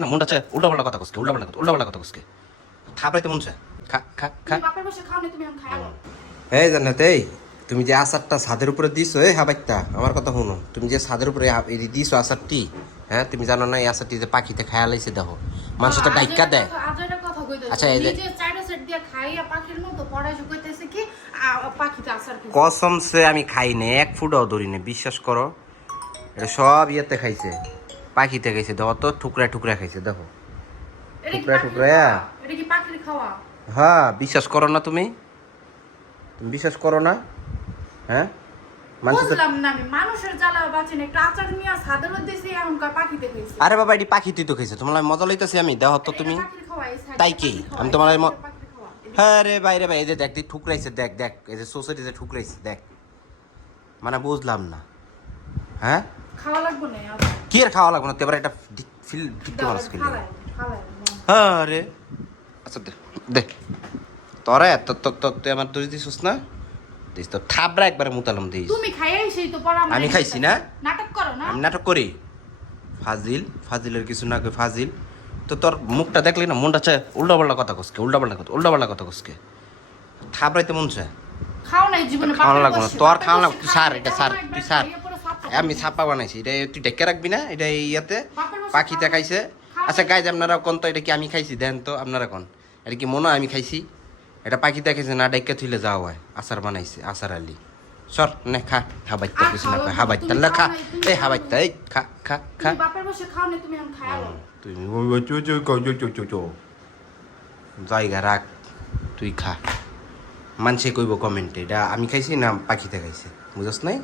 না মনটা চায় উল্টা পাল্টা কথা কসকে উল্টা পাল্টা কথা উল্টা পাল্টা কথা কসকে থাপড়াইতে মন চায়। খা খা খা। তুমি বাপের বসে খাও না তুমি এখন খাও এই তুমি যে আচারটা ছাদের উপরে দিছো এই হাবাইতা আমার কথা শুনো। তুমি যে ছাদের উপরে দিছো আচারটি হ্যাঁ তুমি জানো না এই আচারটি যে পাখিতে খায়া লাইছে দেখো। মানুষ তো ডাইকা দেয়। আচ্ছা, এই যে- নিজে চাইনা সেট দিয়ে খাইয়া পাখির মতো পড়াইছো কইতেছে কি আ, পাখিতে আসার কি কসম সে আমি খাই না এক ফুটাও ধরি না বিশ্বাস করো। এটা সব ইয়েতে খাইছে। পাখিতে খাইছে দেখো তো টুকরা টুকরা খাইছে দেখো। টুকরা টুকরা। খাওয়া? হ্যাঁ। বিশ্বাস করো না তুমি। তুমি বিশ্বাস করো না হ্যাঁ? আরে বাবা এটি পাখিতেই তো খাইছে তোমার মজা লইতেছি আমি দেখো তো তুমি। তাই কি? আমি তোমার হ্যাঁ রে বাইরে ভাই এই যে দেখ ঠুকরাইছে দেখ দেখ এই যে সোসাইটি যে ঠুকরাইছে দেখ। মানে বুঝলাম না হ্যাঁ? খাওয়া লাগবে না কি আর খাওয়া লাগবে না? এবার একটা ফিল টিকতে দাও, মানুষ খেলি খাওয়াই, খাওয়াই। হ্যাঁ রে আচ্ছা দে দে। তোরে তো তো তো তুই আমার দোষ দিছিস না? দিস তো থাবরা একবারে মুতালাম দিস। তুমি খাইয়াই সেই তো আমি খাইছি না? নাটক করো না। আমি নাটক করি। ফাজিল ফাজিলের কিছু না কই ফাজিল। তো তোর মুখটা দেখলি না? মনটা চায় উল্টা পাল্টা কথা কসকে উল্টা পাল্টা কথা উল্টা পাল্টা কথা কসকে থাবরাইতে মন চায়। খাও নাই জীবনে লাগবে না তোর খাওয়ানো তুই সার এটা এটা সার তুই সার। আমি। ছাপা বানাইছি এটা তুই ডেকে রাখবি না? এটা ইয়াতে পাখিতে খাইছে? আচ্ছা গাইজ আপনারা কোন তো এটা কি আমি খাইছি? দেন তো আপনারা কোন? এটা কি মনে আমি খাইছি? এটা পাখিতে খাইছে না ডেকে থুইলে যাওয়া হয়। আচার বানাইছে আচার আলি। সর নে খা হাবাইতা কিছু না হাবাইতা লে খা। এই হাবাইতা এই খা খা খা। তুমি বাপের বসে খাও না তুমি এখন খাও তুই জায়গা রাখ তুই খা। মানছে কইব কমেন্টে এটা আমি খাইছি না পাখিতে খাইছে বুঝছ নাই?